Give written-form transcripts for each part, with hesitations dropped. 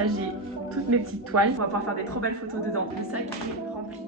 Là j'ai toutes mes petites toiles. On va pouvoir faire des trop belles photos dedans. Le sac est rempli.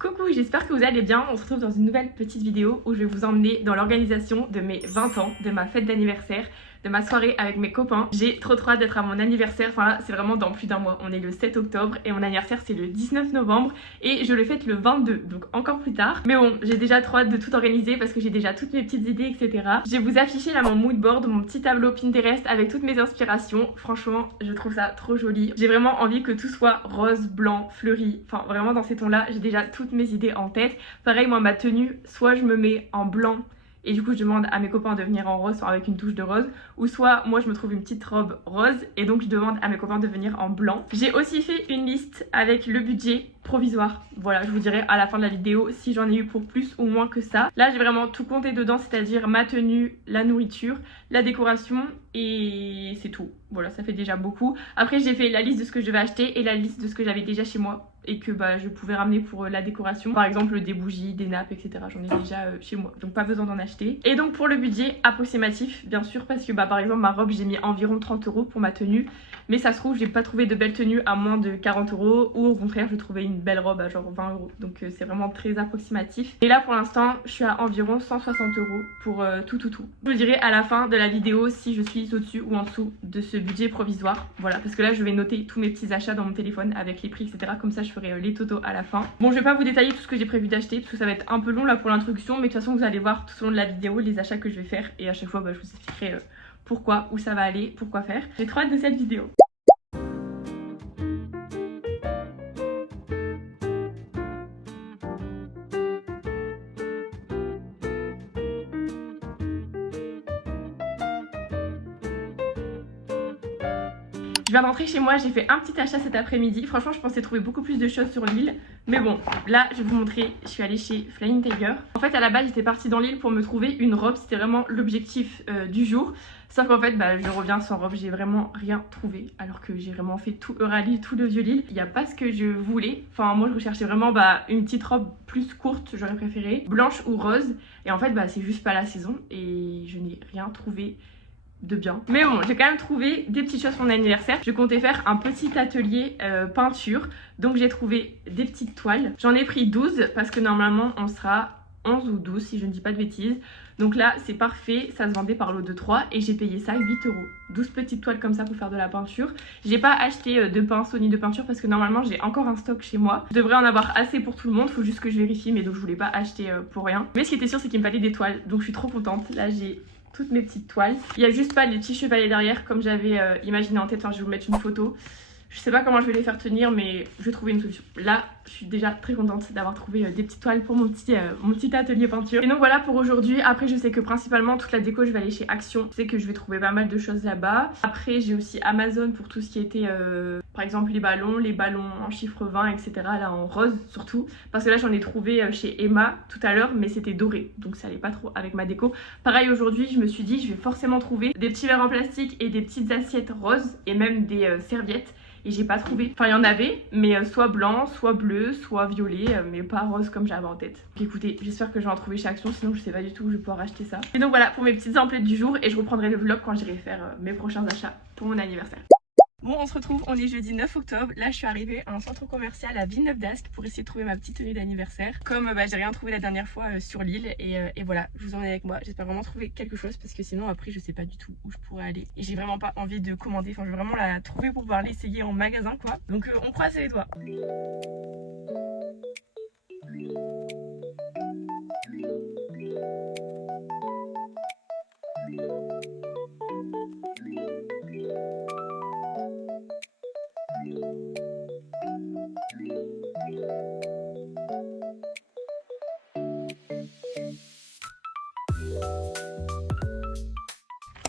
Coucou, j'espère que vous allez bien. On se retrouve dans une nouvelle petite vidéo où je vais vous emmener dans l'organisation de mes 20 ans, de ma fête d'anniversaire, de ma soirée avec mes copains. J'ai trop hâte d'être à mon anniversaire. Enfin là, c'est vraiment dans plus d'un mois. On est le 7 octobre et mon anniversaire c'est le 19 novembre et je le fête le 22, donc encore plus tard. Mais bon, j'ai déjà trop hâte de tout organiser parce que j'ai déjà toutes mes petites idées, etc. Je vais vous afficher là mon mood board, mon petit tableau Pinterest avec toutes mes inspirations. Franchement, je trouve ça trop joli. J'ai vraiment envie que tout soit rose, blanc, fleuri. Enfin, vraiment dans ces tons-là, j'ai déjà toutes mes idées en tête. Pareil, moi, ma tenue, soit je me mets en blanc et du coup je demande à mes copains de venir en rose, enfin avec une touche de rose, ou soit moi je me trouve une petite robe rose et donc je demande à mes copains de venir en blanc. J'ai aussi fait une liste avec le budget provisoire. Voilà, je vous dirai à la fin de la vidéo si j'en ai eu pour plus ou moins que ça. Là j'ai vraiment tout compté dedans, c'est-à-dire ma tenue, la nourriture, la décoration et c'est tout. Voilà, ça fait déjà beaucoup. Après j'ai fait la liste de ce que je vais acheter et la liste de ce que j'avais déjà chez moi et que je pouvais ramener pour la décoration. Par exemple des bougies, des nappes, etc. J'en ai déjà chez moi, donc pas besoin d'en acheter. Et donc pour le budget approximatif, bien sûr, parce que par exemple ma robe j'ai mis environ 30 € pour ma tenue. Mais ça se trouve j'ai pas trouvé de belle tenue à moins de 40 € ou au contraire je trouvais une belle robe à genre 20 €. Donc c'est vraiment très approximatif. Et là pour l'instant je suis à environ 160 € pour tout. Je vous dirai à la fin de la vidéo si je suis au-dessus ou en dessous de ce budget provisoire. Voilà, parce que là je vais noter tous mes petits achats dans mon téléphone avec les prix, etc. Comme ça je ferai les totaux à la fin. Bon, je vais pas vous détailler tout ce que j'ai prévu d'acheter parce que ça va être un peu long là pour l'introduction, mais de toute façon vous allez voir tout au long de la vidéo les achats que je vais faire et à chaque fois je vous expliquerai pourquoi, où ça va aller, pourquoi faire. J'ai trop hâte de cette vidéo. Je viens d'entrer chez moi, j'ai fait un petit achat cet après-midi. Franchement, je pensais trouver beaucoup plus de choses sur l'île. Mais bon, là, je vais vous montrer. Je suis allée chez Flying Tiger. En fait, à la base, j'étais partie dans l'île pour me trouver une robe. C'était vraiment l'objectif du jour. Sauf qu'en fait, je reviens sans robe. J'ai vraiment rien trouvé. Alors que j'ai vraiment fait tout Euralie, tout le Vieux-Lille. Il n'y a pas ce que je voulais. Enfin, moi, je recherchais vraiment une petite robe plus courte, j'aurais préféré. Blanche ou rose. Et en fait, c'est juste pas la saison. Et je n'ai rien trouvé de bien. Mais bon, j'ai quand même trouvé des petites choses pour mon anniversaire. Je comptais faire un petit atelier peinture. Donc j'ai trouvé des petites toiles. J'en ai pris 12 parce que normalement on sera 11 ou 12 si je ne dis pas de bêtises. Donc là c'est parfait, ça se vendait par lot de 3 et j'ai payé ça 8 €. 12 petites toiles comme ça pour faire de la peinture. J'ai pas acheté de pinceau ni de peinture parce que normalement j'ai encore un stock chez moi. Je devrais en avoir assez pour tout le monde, faut juste que je vérifie, mais donc je voulais pas acheter pour rien. Mais ce qui était sûr c'est qu'il me fallait des toiles, donc je suis trop contente. Là j'ai toutes mes petites toiles. Il n'y a juste pas les petits chevalets derrière comme j'avais imaginé en tête. Enfin, je vais vous mettre une photo. Je sais pas comment je vais les faire tenir, mais je vais trouver une solution. Là, je suis déjà très contente d'avoir trouvé des petites toiles pour mon petit atelier peinture. Et donc voilà pour aujourd'hui. Après, je sais que principalement toute la déco, je vais aller chez Action. Je sais que je vais trouver pas mal de choses là-bas. Après, j'ai aussi Amazon pour tout ce qui était, par exemple, les ballons en chiffre 20, etc. Là, en rose surtout. Parce que là, j'en ai trouvé chez Emma tout à l'heure, mais c'était doré. Donc ça allait pas trop avec ma déco. Pareil, aujourd'hui, je me suis dit, je vais forcément trouver des petits verres en plastique et des petites assiettes roses et même des serviettes. Et j'ai pas trouvé. Enfin, il y en avait, mais soit blanc, soit bleu, soit violet, mais pas rose comme j'avais en tête. Donc écoutez, j'espère que je vais en trouver chez Action, sinon je sais pas du tout où je vais pouvoir acheter ça. Et donc voilà pour mes petites emplettes du jour et je reprendrai le vlog quand j'irai faire mes prochains achats pour mon anniversaire. Bon, on se retrouve, on est jeudi 9 octobre. Là, je suis arrivée à un centre commercial à Villeneuve d'Ascq pour essayer de trouver ma petite tenue d'anniversaire. Comme j'ai rien trouvé la dernière fois sur l'île et voilà, je vous emmène avec moi. J'espère vraiment trouver quelque chose parce que sinon après je sais pas du tout où je pourrais aller. Et j'ai vraiment pas envie de commander, enfin je veux vraiment la trouver pour pouvoir l'essayer en magasin quoi. Donc on croise les doigts.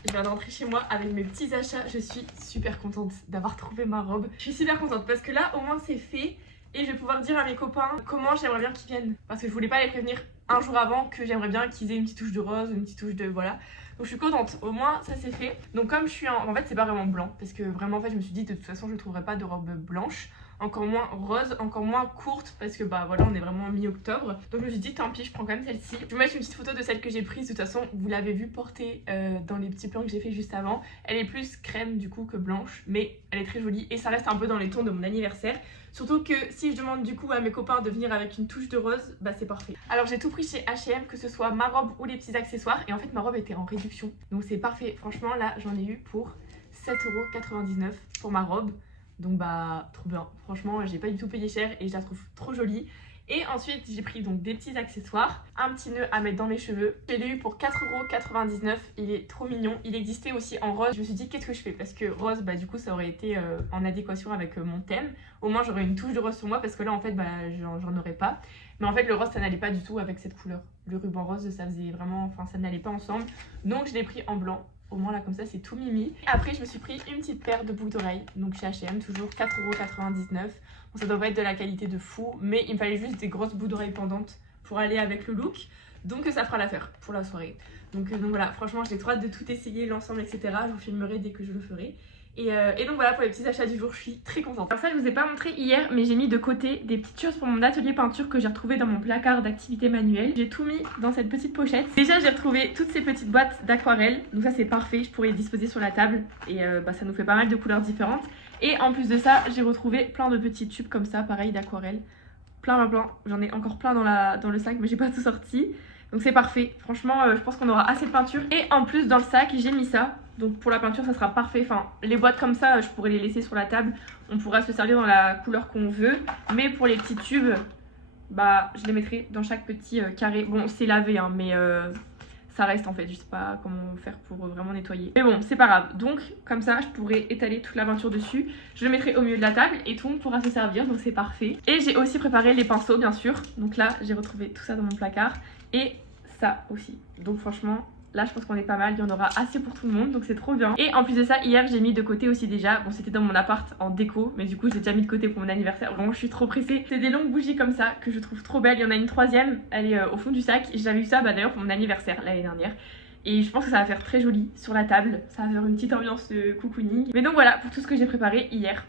Je viens d'entrer chez moi avec mes petits achats. Je suis super contente d'avoir trouvé ma robe. Je suis super contente parce que là au moins c'est fait et je vais pouvoir dire à mes copains comment j'aimerais bien qu'ils viennent. Parce que je voulais pas les prévenir un jour avant que j'aimerais bien qu'ils aient une petite touche de rose, une petite touche de voilà. Donc je suis contente, au moins ça c'est fait. Donc comme je suis en fait c'est pas vraiment blanc parce que vraiment en fait je me suis dit de toute façon je trouverai pas de robe blanche. encore moins rose, encore moins courte parce que bah voilà on est vraiment en mi-octobre. Donc je me suis dit tant pis je prends quand même celle-ci. Je vais vous mettre une petite photo de celle que j'ai prise, de toute façon vous l'avez vu porter dans les petits plans que j'ai fait juste avant. Elle est plus crème du coup que blanche mais elle est très jolie et ça reste un peu dans les tons de mon anniversaire. Surtout que si je demande du coup à mes copains de venir avec une touche de rose, bah c'est parfait. Alors j'ai tout pris chez H&M, que ce soit ma robe ou les petits accessoires. Et en fait ma robe était en réduction. Donc c'est parfait. Franchement là j'en ai eu pour 7,99 € pour ma robe. Donc bah trop bien. Franchement j'ai pas du tout payé cher et je la trouve trop jolie. Et ensuite j'ai pris donc des petits accessoires, un petit nœud à mettre dans mes cheveux. Je l'ai eu pour 4,99 €, il est trop mignon. Il existait aussi en rose, je me suis dit qu'est-ce que je fais, parce que rose bah du coup ça aurait été en adéquation avec mon thème. Au moins j'aurais une touche de rose sur moi parce que là en fait bah j'en aurais pas. Mais en fait le rose ça n'allait pas du tout avec cette couleur. Le ruban rose ça faisait vraiment, enfin ça n'allait pas ensemble. Donc je l'ai pris en blanc. Au moins là comme ça c'est tout mimi. Après je me suis pris une petite paire de boucles d'oreilles, donc chez H&M, toujours 4,99 €. Bon, ça doit pas être de la qualité de fou, mais il me fallait juste des grosses boucles d'oreilles pendantes pour aller avec le look. Donc ça fera l'affaire pour la soirée. Donc voilà, franchement j'ai trop hâte de tout essayer, l'ensemble etc. Je vous filmerai dès que je le ferai. Et donc voilà pour les petits achats du jour, je suis très contente. Alors ça je vous ai pas montré hier, mais j'ai mis de côté des petites choses pour mon atelier peinture que j'ai retrouvé dans mon placard d'activité manuelle. J'ai tout mis dans cette petite pochette. Déjà j'ai retrouvé toutes ces petites boîtes d'aquarelle, donc ça c'est parfait, je pourrais les disposer sur la table et bah, ça nous fait pas mal de couleurs différentes. Et en plus de ça j'ai retrouvé plein de petits tubes comme ça, pareil d'aquarelle. Plein, j'en ai encore plein dans le sac mais j'ai pas tout sorti. Donc c'est parfait, franchement je pense qu'on aura assez de peinture. Et en plus dans le sac j'ai mis ça. Donc pour la peinture ça sera parfait, enfin les boîtes comme ça je pourrais les laisser sur la table. On pourra se servir dans la couleur qu'on veut. Mais pour les petits tubes, bah je les mettrai dans chaque petit carré. Bon c'est lavé hein, mais ça reste en fait, je sais pas comment faire pour vraiment nettoyer. Mais bon c'est pas grave, donc comme ça je pourrais étaler toute la peinture dessus. Je le mettrai au milieu de la table et tout le monde pourra se servir, donc c'est parfait. Et j'ai aussi préparé les pinceaux bien sûr. Donc là j'ai retrouvé tout ça dans mon placard. Et ça aussi, donc franchement là je pense qu'on est pas mal, il y en aura assez pour tout le monde donc c'est trop bien. Et en plus de ça hier j'ai mis de côté aussi déjà, bon c'était dans mon appart en déco mais du coup j'ai déjà mis de côté pour mon anniversaire, vraiment je suis trop pressée. C'est des longues bougies comme ça que je trouve trop belles, il y en a une troisième, elle est au fond du sac. J'avais eu ça bah, d'ailleurs pour mon anniversaire l'année dernière. Et je pense que ça va faire très joli sur la table, ça va faire une petite ambiance de cocooning. Mais donc voilà pour tout ce que j'ai préparé hier.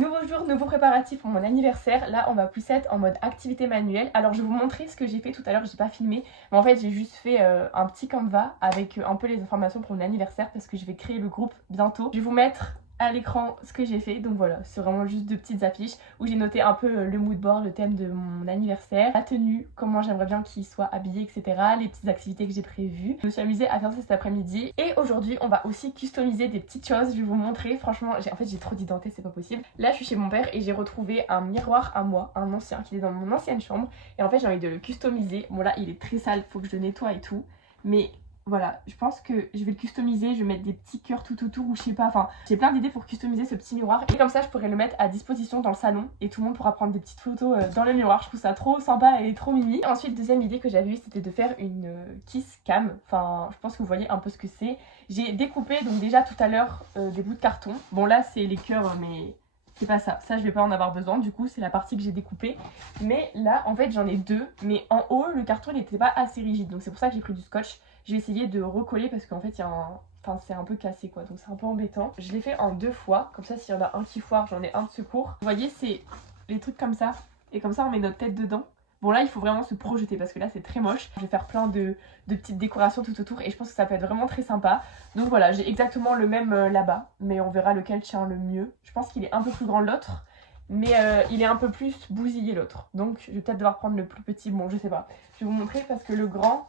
Nouveau jour, nouveau préparatif pour mon anniversaire. Là on va plus être en mode activité manuelle. Alors je vais vous montrer ce que j'ai fait tout à l'heure, j'ai pas filmé. Mais en fait j'ai juste fait un petit Canva avec un peu les informations pour mon anniversaire parce que je vais créer le groupe bientôt. Je vais vous mettre à l'écran ce que j'ai fait, donc voilà, c'est vraiment juste deux petites affiches où j'ai noté un peu le mood board, le thème de mon anniversaire, la tenue, comment j'aimerais bien qu'il soit habillé, etc. Les petites activités que j'ai prévues. Je me suis amusée à faire ça cet après-midi et aujourd'hui on va aussi customiser des petites choses. Je vais vous montrer, franchement en fait j'ai trop d'identité, c'est pas possible. Là je suis chez mon père et j'ai retrouvé un miroir à moi, un ancien qui est dans mon ancienne chambre et en fait j'ai envie de le customiser. Bon là il est très sale, faut que je le nettoie et tout, mais voilà, je pense que je vais le customiser, je vais mettre des petits cœurs tout autour ou je sais pas, enfin j'ai plein d'idées pour customiser ce petit miroir et comme ça je pourrais le mettre à disposition dans le salon et tout le monde pourra prendre des petites photos dans le miroir. Je trouve ça trop sympa et trop mimi. Ensuite deuxième idée que j'avais eue c'était de faire une kiss cam, enfin je pense que vous voyez un peu ce que c'est. J'ai découpé donc déjà tout à l'heure des bouts de carton, bon là c'est les cœurs mais c'est pas ça, ça je vais pas en avoir besoin, du coup c'est la partie que j'ai découpée. Mais là en fait j'en ai deux, mais en haut le carton il n'était pas assez rigide, donc c'est pour ça que j'ai pris du scotch. Je vais essayer de recoller parce qu'en fait il y a un... Enfin c'est un peu cassé quoi, donc c'est un peu embêtant. Je l'ai fait en deux fois, comme ça s'il y en a un qui foire j'en ai un de secours. Vous voyez c'est les trucs comme ça, et comme ça on met notre tête dedans. Bon là il faut vraiment se projeter parce que là c'est très moche. Je vais faire plein de petites décorations tout autour et je pense que ça peut être vraiment très sympa. Donc voilà, j'ai exactement le même là-bas, mais on verra lequel tient le mieux. Je pense qu'il est un peu plus grand l'autre, mais il est un peu plus bousillé l'autre. Donc je vais peut-être devoir prendre le plus petit, bon je sais pas. Je vais vous montrer parce que le grand,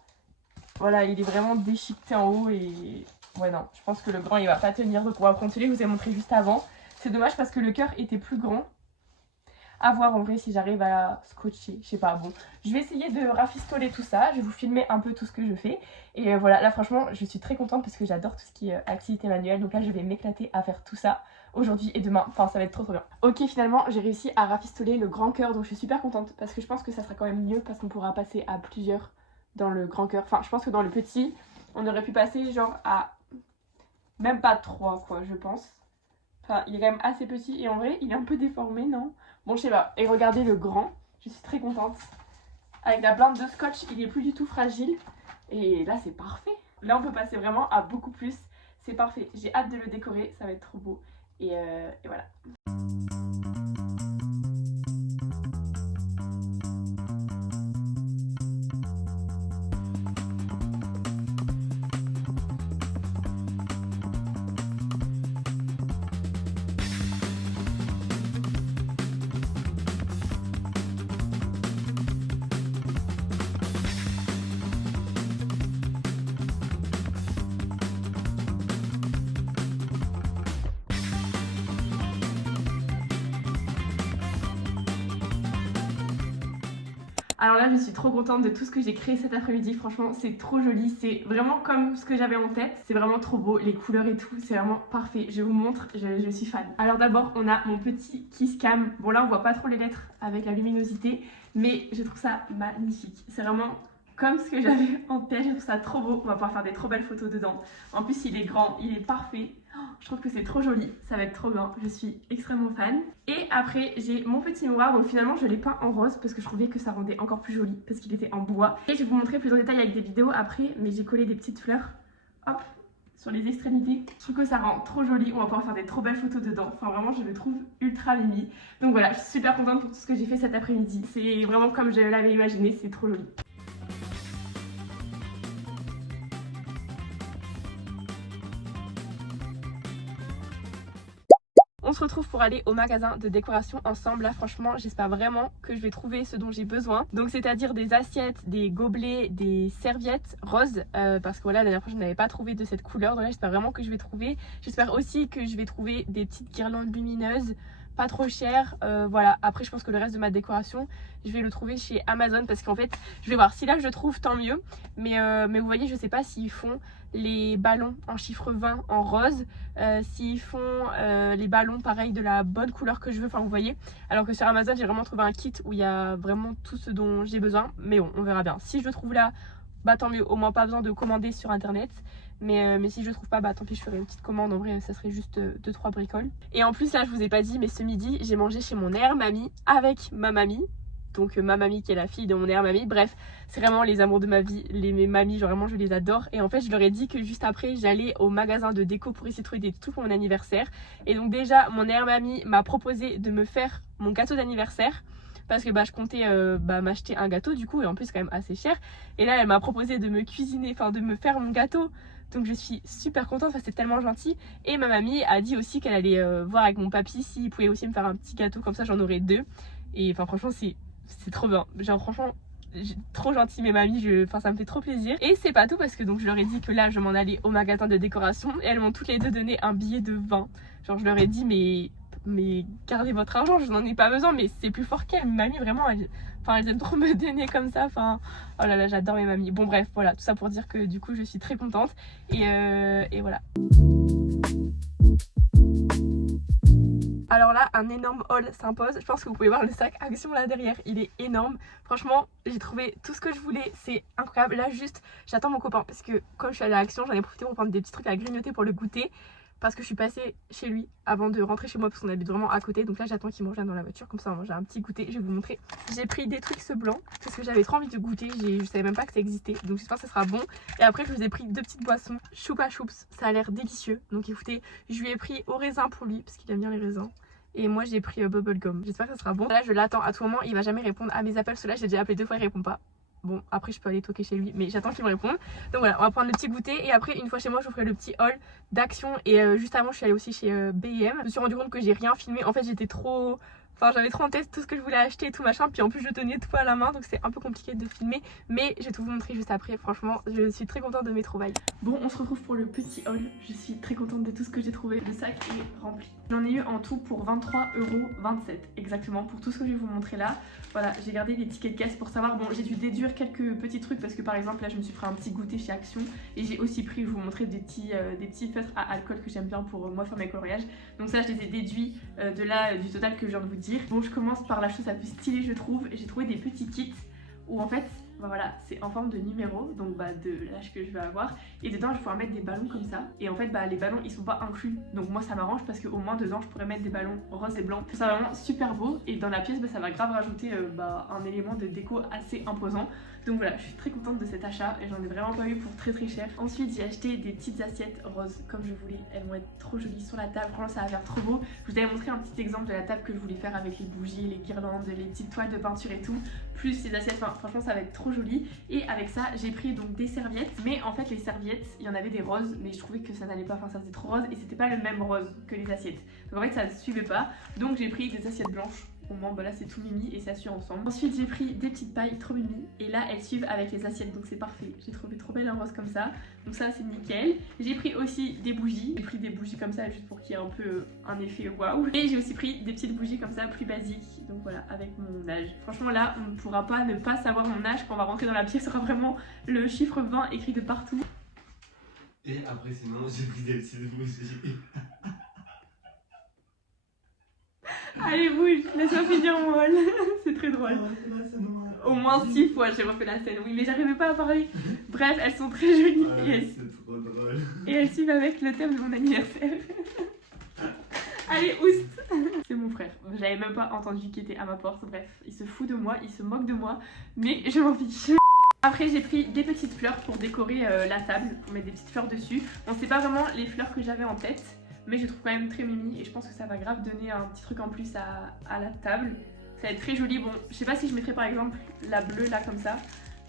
voilà il est vraiment déchiqueté en haut et... Ouais non, je pense que le grand il va pas tenir, donc on va prendre celui que je vous ai montré juste avant. C'est dommage parce que le cœur était plus grand. À voir en vrai si j'arrive à scotcher, je sais pas, bon. Je vais essayer de rafistoler tout ça, je vais vous filmer un peu tout ce que je fais. Et voilà, là franchement je suis très contente parce que j'adore tout ce qui est activité manuelle. Donc là je vais m'éclater à faire tout ça aujourd'hui et demain, enfin ça va être trop bien. Ok, finalement j'ai réussi à rafistoler le grand cœur, donc je suis super contente parce que je pense que ça sera quand même mieux parce qu'on pourra passer à plusieurs dans le grand cœur. Enfin je pense que dans le petit, on aurait pu passer genre à même pas 3 quoi je pense. Enfin il est quand même assez petit et en vrai il est un peu déformé non? Bon je sais pas, et regardez le grand, je suis très contente. Avec la blinde de scotch, il est plus du tout fragile. Et là c'est parfait. Là on peut passer vraiment à beaucoup plus. C'est parfait, j'ai hâte de le décorer, ça va être trop beau. Et voilà. Alors là, je suis trop contente de tout ce que j'ai créé cet après-midi. Franchement, c'est trop joli. C'est vraiment comme ce que j'avais en tête. C'est vraiment trop beau. Les couleurs et tout, c'est vraiment parfait. Je vous montre, je suis fan. Alors d'abord, on a mon petit Kiss Cam. Bon là, on voit pas trop les lettres avec la luminosité, mais je trouve ça magnifique. C'est vraiment comme ce que j'avais en tête. Je trouve ça trop beau. On va pouvoir faire des trop belles photos dedans. En plus, il est grand, il est parfait. Je trouve que c'est trop joli, ça va être trop bien, je suis extrêmement fan. Et après j'ai mon petit miroir, donc finalement je l'ai peint en rose parce que je trouvais que ça rendait encore plus joli parce qu'il était en bois. Et je vais vous montrer plus en détail avec des vidéos après, mais j'ai collé des petites fleurs, hop, sur les extrémités. Je trouve que ça rend trop joli, on va pouvoir faire des trop belles photos dedans. Enfin vraiment je le trouve ultra mimi. Donc voilà, je suis super contente pour tout ce que j'ai fait cet après-midi. C'est vraiment comme je l'avais imaginé, c'est trop joli. On se retrouve pour aller au magasin de décoration ensemble. Là franchement j'espère vraiment que je vais trouver ce dont j'ai besoin. Donc c'est à dire des assiettes, des gobelets, des serviettes roses parce que voilà la dernière fois je n'avais pas trouvé de cette couleur. Donc là j'espère vraiment que je vais trouver. J'espère aussi que je vais trouver des petites guirlandes lumineuses pas trop chères. Voilà, après je pense que le reste de ma décoration je vais le trouver chez Amazon parce qu'en fait je vais voir si là je trouve tant mieux. Mais vous voyez je sais pas s'ils font les ballons en chiffre 20 en rose, s'ils font les ballons pareil de la bonne couleur que je veux, enfin vous voyez. Alors que sur Amazon j'ai vraiment trouvé un kit où il y a vraiment tout ce dont j'ai besoin, mais bon on verra bien. Si je le trouve là, bah tant mieux, au moins pas besoin de commander sur internet. Mais si je le trouve pas, bah tant pis je ferai une petite commande, en vrai ça serait juste 2-3 bricoles. Et en plus là je vous ai pas dit, mais ce midi j'ai mangé chez mon air mamie avec ma mamie. Donc ma mamie qui est la fille de mon air mamie. Bref, c'est vraiment les amours de ma vie, mes mamies, genre vraiment je les adore. Et en fait je leur ai dit que juste après j'allais au magasin de déco pour essayer de trouver des trucs pour mon anniversaire. Et donc déjà mon air mamie m'a proposé de me faire mon gâteau d'anniversaire. Parce que bah, je comptais m'acheter un gâteau du coup, et en plus c'est quand même assez cher. Et là elle m'a proposé de me cuisiner, enfin de me faire mon gâteau. Donc je suis super contente, enfin, c'est tellement gentil. Et ma mamie a dit aussi qu'elle allait voir avec mon papy s'il pouvait aussi me faire un petit gâteau, comme ça j'en aurais 2. Et enfin franchement c'est trop bien, genre franchement trop gentil mes mamies, enfin ça me fait trop plaisir. Et c'est pas tout parce que donc je leur ai dit que là je m'en allais au magasin de décoration et elles m'ont toutes les deux donné un billet de 20. Genre je leur ai dit mais gardez votre argent, je n'en ai pas besoin, mais c'est plus fort qu'elles. Mes mamies vraiment elles aiment trop me donner comme ça, enfin oh là là j'adore mes mamies. Bon bref voilà, tout ça pour dire que du coup je suis très contente et voilà. Alors là, un énorme haul s'impose. Je pense que vous pouvez voir le sac Action là derrière, il est énorme. Franchement, j'ai trouvé tout ce que je voulais, c'est incroyable. Là juste, j'attends mon copain parce que comme je suis allée à Action, j'en ai profité pour prendre des petits trucs à grignoter pour le goûter. Parce que je suis passée chez lui avant de rentrer chez moi parce qu'on habite vraiment à côté. Donc là j'attends qu'il mange là dans la voiture, comme ça on va manger un petit goûter. Je vais vous montrer. J'ai pris des trucs blancs parce que j'avais trop envie de goûter. Je savais même pas que ça existait, donc j'espère que ça sera bon. Et après je vous ai pris 2 petites boissons, Choupa Choups, ça a l'air délicieux. Donc écoutez, je lui ai pris au raisin pour lui parce qu'il aime bien les raisins. Et moi j'ai pris Bubblegum, j'espère que ça sera bon. Là je l'attends à tout moment, il va jamais répondre à mes appels. Ceux-là j'ai déjà appelé 2 fois, il répond pas. Bon après je peux aller toquer chez lui, mais j'attends qu'il me réponde. Donc voilà, on va prendre le petit goûter et après une fois chez moi je vous ferai le petit haul d'Action. Et juste avant je suis allée aussi chez B&M. Je me suis rendu compte que j'ai rien filmé, en fait j'étais trop... Enfin j'avais trop en tête tout ce que je voulais acheter et tout machin. Puis en plus je tenais tout à la main, donc c'est un peu compliqué de filmer. Mais je vais tout vous montrer juste après, franchement je suis très contente de mes trouvailles. Bon on se retrouve pour le petit haul, je suis très contente de tout ce que j'ai trouvé. Le sac est rempli. J'en ai eu en tout pour 23,27€ exactement pour tout ce que je vais vous montrer là. Voilà, j'ai gardé les tickets de caisse pour savoir. Bon j'ai dû déduire quelques petits trucs parce que par exemple là je me suis pris un petit goûter chez Action. Et j'ai aussi pris, je vais vous montrer des petits feutres à alcool que j'aime bien pour moi faire mes coloriages. Donc ça je les ai déduits de là du total que je viens de vous dire. Bon je commence par la chose la plus stylée je trouve. J'ai trouvé des petits kits où en fait bah voilà, c'est en forme de numéro, donc bah de l'âge que je vais avoir. Et dedans je vais pouvoir mettre des ballons comme ça. Et en fait bah les ballons ils sont pas inclus. Donc moi ça m'arrange parce qu'au moins dedans je pourrais mettre des ballons roses et blancs. C'est vraiment super beau. Et dans la pièce bah, ça va grave rajouter un élément de déco assez imposant. Donc voilà, je suis très contente de cet achat et j'en ai vraiment pas eu pour très cher. Ensuite j'ai acheté des petites assiettes roses comme je voulais. Elles vont être trop jolies sur la table, franchement ça va faire trop beau. Je vous avais montré un petit exemple de la table que je voulais faire avec les bougies, les guirlandes, les petites toiles de peinture et tout. Plus ces assiettes, enfin, franchement ça va être trop joli. Et avec ça j'ai pris donc des serviettes. Mais en fait les serviettes, il y en avait des roses mais je trouvais que ça n'allait pas, enfin ça faisait trop rose et c'était pas le même rose que les assiettes. Donc en fait ça ne suivait pas. Donc j'ai pris des assiettes blanches Au moins bah là c'est tout mimi et ça suit ensemble. Ensuite j'ai pris des petites pailles trop mimi et là elles suivent avec les assiettes donc c'est parfait. J'ai trouvé trop belle en rose comme ça, donc ça c'est nickel. J'ai pris aussi des bougies, j'ai pris des bougies comme ça juste pour qu'il y ait un peu un effet waouh. Et j'ai aussi pris des petites bougies comme ça plus basiques, donc voilà, avec mon âge. Franchement là on ne pourra pas ne pas savoir mon âge quand on va rentrer dans la pièce, ce sera vraiment le chiffre 20 écrit de partout. Et après sinon j'ai pris des petites bougies. Allez bouge, laisse-moi finir mon rôle. C'est très drôle. Au moins 6 fois j'ai refait la scène, oui mais j'arrivais pas à parler. Bref, elles sont très jolies C'est trop drôle. et elles suivent avec le thème de mon anniversaire. Allez, oust. C'est mon frère, j'avais même pas entendu qu'il était à ma porte, bref, il se fout de moi, il se moque de moi, mais je m'en fiche. Après j'ai pris des petites fleurs pour décorer la table, pour mettre des petites fleurs dessus. Bon c'est pas vraiment les fleurs que j'avais en tête, mais je trouve quand même très mimi et je pense que ça va grave donner un petit truc en plus à la table. Ça va être très joli. Bon, je sais pas si je mettrais par exemple la bleue là comme ça,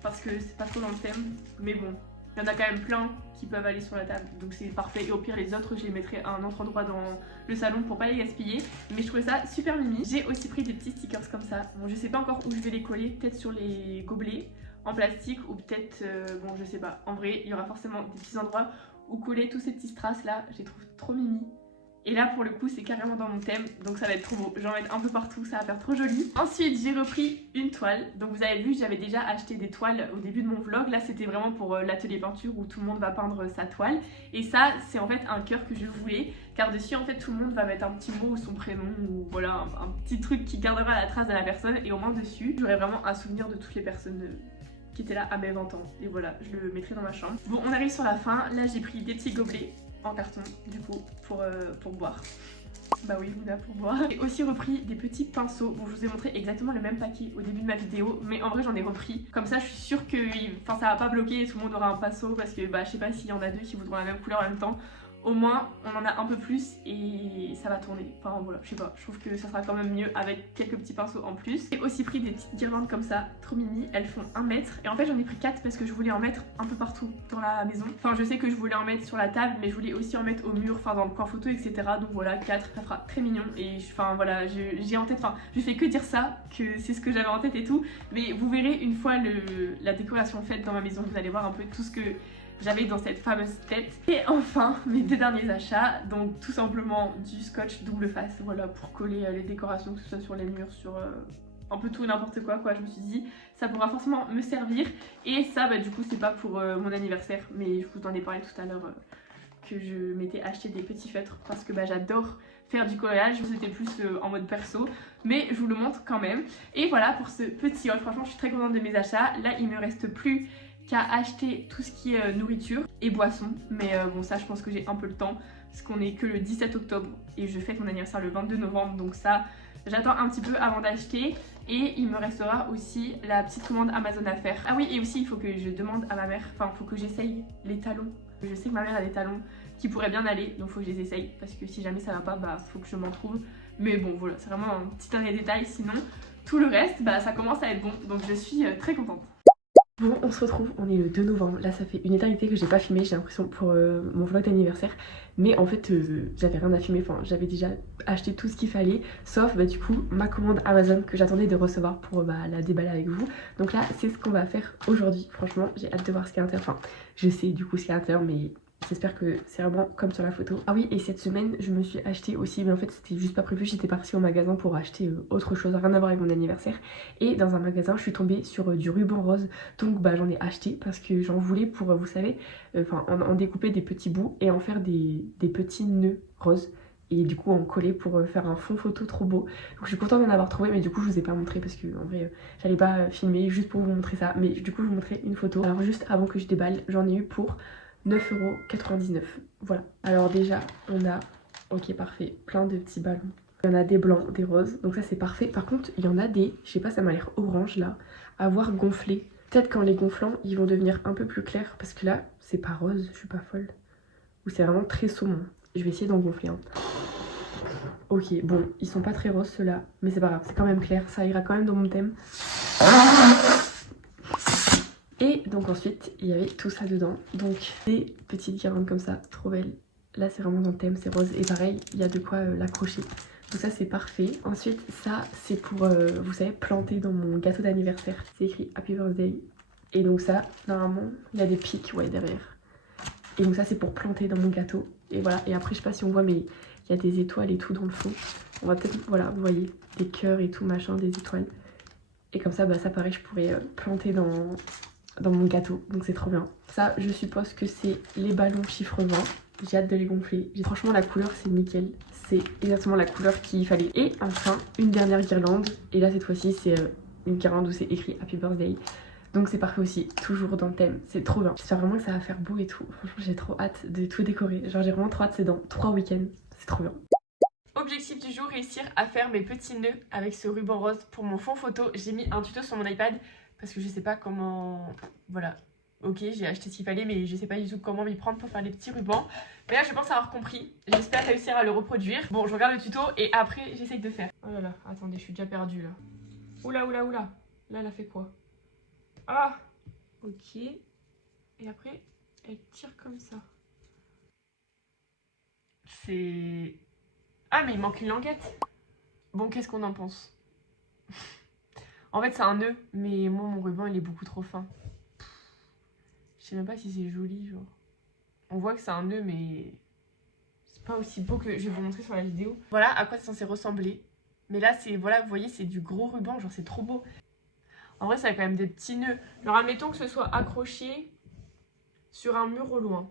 parce que c'est pas trop dans le thème, mais bon, il y en a quand même plein qui peuvent aller sur la table, donc c'est parfait. Et au pire les autres je les mettrai à un autre endroit dans le salon pour pas les gaspiller, mais je trouvais ça super mimi. J'ai aussi pris des petits stickers comme ça. Bon je sais pas encore où je vais les coller, peut-être sur les gobelets en plastique ou peut-être, bon je sais pas. En vrai il y aura forcément des petits endroits où coller tous ces petits strass là, je les trouve trop mimi. Et là pour le coup c'est carrément dans mon thème, donc ça va être trop beau. J'en mets un peu partout, ça va faire trop joli. Ensuite j'ai repris une toile. Donc vous avez vu, j'avais déjà acheté des toiles au début de mon vlog. Là c'était vraiment pour l'atelier peinture où tout le monde va peindre sa toile. Et ça c'est en fait un cœur que je voulais, car dessus en fait tout le monde va mettre un petit mot ou son prénom ou voilà un petit truc qui gardera la trace de la personne. Et au moins dessus j'aurai vraiment un souvenir de toutes les personnes qui étaient là à mes 20 ans. Et voilà, je le mettrai dans ma chambre. Bon on arrive sur la fin, là j'ai pris des petits gobelets en carton du coup pour boire. Bah oui, Luna pour boire. J'ai aussi repris des petits pinceaux. Bon, je vous ai montré exactement le même paquet au début de ma vidéo, mais en vrai j'en ai repris. Comme ça je suis sûre que ça va pas bloquer et tout le monde aura un pinceau parce que bah je sais pas s'il y en a deux qui voudront la même couleur en même temps. Au moins on en a un peu plus et ça va tourner. Enfin voilà, je sais pas, je trouve que ça sera quand même mieux avec quelques petits pinceaux en plus. J'ai aussi pris des petites guirlandes comme ça, trop mini, elles font 1 mètre. Et en fait j'en ai pris 4 parce que je voulais en mettre un peu partout dans la maison. Enfin je sais que je voulais en mettre sur la table, mais je voulais aussi en mettre au mur, enfin dans le coin photo etc. Donc voilà, 4, ça fera très mignon. Et enfin voilà, j'ai en tête, enfin je fais que dire ça, que c'est ce que j'avais en tête et tout. Mais vous verrez une fois la décoration faite dans ma maison, vous allez voir un peu tout ce que j'avais dans cette fameuse tête. Et enfin mes deux derniers achats, donc tout simplement du scotch double face, voilà, pour coller les décorations, que ce soit sur les murs, sur un peu tout et n'importe quoi. Je me suis dit ça pourra forcément me servir. Et ça bah du coup c'est pas pour mon anniversaire, mais je vous en ai parlé tout à l'heure que je m'étais acheté des petits feutres parce que bah j'adore faire du coloriage. C'était plus en mode perso, mais je vous le montre quand même. Et voilà pour ce petit haul, franchement je suis très contente de mes achats. Là il me reste plus qu'à acheter tout ce qui est nourriture et boissons, mais bon ça je pense que j'ai un peu le temps parce qu'on est que le 17 octobre et je fête mon anniversaire le 22 novembre, donc ça j'attends un petit peu avant d'acheter. Et il me restera aussi la petite commande Amazon à faire. Ah oui, et aussi il faut que je demande à ma mère, enfin il faut que j'essaye les talons. Je sais que ma mère a des talons qui pourraient bien aller, donc faut que je les essaye parce que si jamais ça va pas, bah faut que je m'en trouve. Mais bon voilà, c'est vraiment un petit dernier détail, sinon tout le reste bah ça commence à être bon, donc je suis très contente. Bon, on se retrouve, on est le 2 novembre, là ça fait une éternité que j'ai pas filmé, j'ai l'impression, pour mon vlog d'anniversaire. Mais en fait j'avais rien à filmer, enfin j'avais déjà acheté tout ce qu'il fallait, sauf bah du coup ma commande Amazon que j'attendais de recevoir pour bah, la déballer avec vous. Donc là c'est ce qu'on va faire aujourd'hui, franchement j'ai hâte de voir ce qu'il y a à l'intérieur, enfin je sais du coup ce qu'il y a à l'intérieur mais j'espère que c'est vraiment comme sur la photo. Ah oui, et cette semaine je me suis acheté aussi, mais en fait c'était juste pas prévu, j'étais partie au magasin pour acheter autre chose, rien à voir avec mon anniversaire. Et dans un magasin je suis tombée sur du ruban rose, donc bah j'en ai acheté parce que j'en voulais pour, vous savez, en découper des petits bouts et en faire des petits nœuds roses. Et du coup en coller pour faire un fond photo trop beau. Donc je suis contente d'en avoir trouvé, mais du coup je vous ai pas montré parce que en vrai j'allais pas filmer juste pour vous montrer ça. Mais du coup je vous montrer une photo. Alors juste avant que je déballe, j'en ai eu pour 9,99 €. Voilà. Alors déjà, on a, ok parfait, plein de petits ballons. Il y en a des blancs, des roses, donc ça c'est parfait. Par contre, il y en a des, je sais pas, ça m'a l'air orange là, à voir gonfler. Peut-être qu'en les gonflant, ils vont devenir un peu plus clairs, parce que là, c'est pas rose, je suis pas folle. Ou c'est vraiment très saumon. Je vais essayer d'en gonfler un. Ok, bon, ils sont pas très roses ceux-là, mais c'est pas grave, c'est quand même clair, ça ira quand même dans mon thème. Et donc ensuite il y avait tout ça dedans, donc des petites guirlandes comme ça, trop belles. Là c'est vraiment dans le thème, c'est rose. Et pareil, il y a de quoi l'accrocher. Donc ça c'est parfait. Ensuite ça c'est pour, vous savez, planter dans mon gâteau d'anniversaire. C'est écrit Happy Birthday. Et donc ça, normalement, il y a des pics, ouais, derrière. Et donc ça c'est pour planter dans mon gâteau. Et voilà, et après je sais pas si on voit, mais il y a des étoiles et tout dans le fond. On va peut-être, voilà, vous voyez, des cœurs et tout, machin, des étoiles. Et comme ça, bah ça pareil, je pourrais planter dans mon gâteau. Donc c'est trop bien. Ça, je suppose que c'est les ballons chiffre 20. J'ai hâte de les gonfler. Franchement, la couleur, c'est nickel. C'est exactement la couleur qu'il fallait. Et enfin, une dernière guirlande. Et là, cette fois-ci, c'est une guirlande où c'est écrit Happy Birthday. Donc c'est parfait aussi, toujours dans le thème. C'est trop bien. J'espère vraiment que ça va faire beau et tout. Franchement, j'ai trop hâte de tout décorer. Genre, j'ai vraiment trop hâte, c'est dans 3 week-ends. C'est trop bien. Objectif du jour, réussir à faire mes petits nœuds avec ce ruban rose pour mon fond photo. J'ai mis un tuto sur mon iPad parce que je sais pas comment... Voilà. Ok, j'ai acheté ce qu'il fallait, mais je sais pas du tout comment m'y prendre pour faire les petits rubans. Mais là, je pense avoir compris. J'espère réussir à le reproduire. Bon, je regarde le tuto et après, j'essaye de faire. Oh là là, attendez, je suis déjà perdue là. Oula, oula, oula. Là, elle a fait quoi? Ah! Ok. Et après, elle tire comme ça. C'est... Ah, mais il manque une languette. Bon, qu'est-ce qu'on en pense? En fait, c'est un nœud, mais moi, mon ruban, il est beaucoup trop fin. Je sais même pas si c'est joli, genre. On voit que c'est un nœud, mais c'est pas aussi beau que je vais vous montrer sur la vidéo. Voilà à quoi c'est censé ressembler. Mais là, c'est, voilà, vous voyez, c'est du gros ruban, genre c'est trop beau. En vrai, ça a quand même des petits nœuds. Alors, admettons que ce soit accroché sur un mur au loin.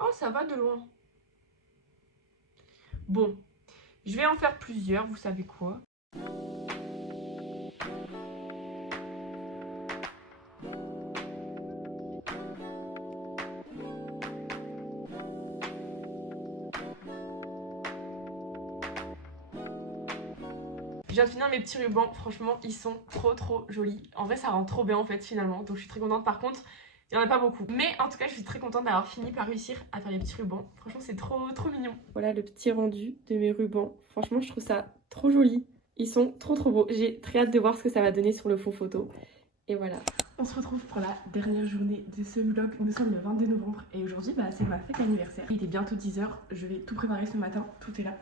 Oh, ça va de loin. Bon, je vais en faire plusieurs, vous savez quoi. Je viens de finir mes petits rubans, franchement ils sont trop jolis. En vrai ça rend trop bien en fait finalement, donc je suis très contente. Par contre il n'y en a pas beaucoup, mais en tout cas je suis très contente d'avoir fini par réussir à faire les petits rubans. Franchement c'est trop mignon. Voilà le petit rendu de mes rubans, franchement je trouve ça trop joli. Ils sont trop beaux, j'ai très hâte de voir ce que ça va donner sur le fond photo. Et voilà. On se retrouve pour la dernière journée de ce vlog. Nous sommes le 22 novembre et aujourd'hui bah, c'est ma fête d'anniversaire. Il est bientôt 10 h, je vais tout préparer ce matin, tout est là.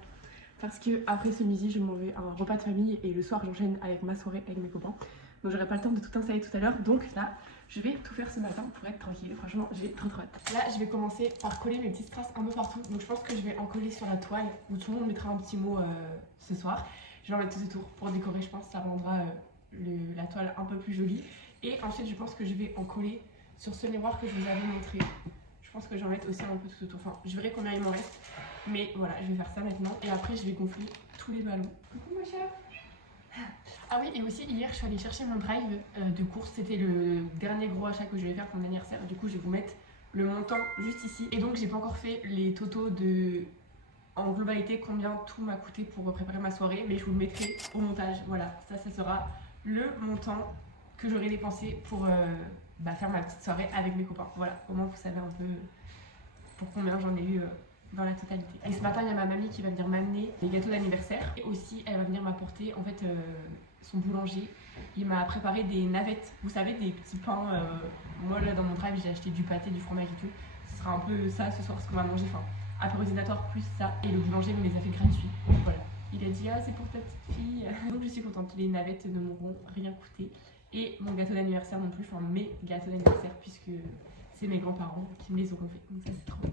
Parce que après ce midi, je m'en vais à un repas de famille et le soir, j'enchaîne avec ma soirée avec mes copains. Donc j'aurai pas le temps de tout installer tout à l'heure. Donc là, je vais tout faire ce matin pour être tranquille. Franchement, j'ai trop hâte. Là, je vais commencer par coller mes petites strass un peu partout. Donc je pense que je vais en coller sur la toile où tout le monde mettra un petit mot ce soir. Je vais en mettre tout autour pour décorer, je pense. Ça rendra la toile un peu plus jolie. Et ensuite, je pense que je vais en coller sur ce miroir que je vous avais montré. Je pense que j'en mette aussi un peu tout autour. Enfin, je verrai combien il m'en reste. Mais voilà, je vais faire ça maintenant. Et après, je vais gonfler tous les ballons. Coucou ma chère. Ah oui, et aussi hier, je suis allée chercher mon drive de course. C'était le dernier gros achat que je vais faire pour mon anniversaire. Du coup, je vais vous mettre le montant juste ici. Et donc, j'ai pas encore fait les totaux de... En globalité, combien tout m'a coûté pour préparer ma soirée. Mais je vous le mettrai au montage. Voilà, ça sera le montant que j'aurai dépensé pour faire ma petite soirée avec mes copains. Voilà, comment vous savez un peu pour combien j'en ai eu dans la totalité. Et ce matin, il y a ma mamie qui va venir m'amener les gâteaux d'anniversaire. Et aussi, elle va venir m'apporter, en fait, son boulanger. Il m'a préparé des navettes. Vous savez, des petits pains. Moi, là, dans mon drive, j'ai acheté du pâté, du fromage et tout. Ce sera un peu ça ce soir, ce qu'on va manger. Enfin, apérodinatoire plus ça. Et le boulanger me les a fait gratuits. Donc voilà. Il a dit, ah, c'est pour ta petite fille. Donc je suis contente. Les navettes ne m'auront rien coûté. Et mon gâteau d'anniversaire non plus. Enfin, mes gâteaux d'anniversaire, puisque c'est mes grands-parents qui me les auront fait. Donc ça, c'est trop bien.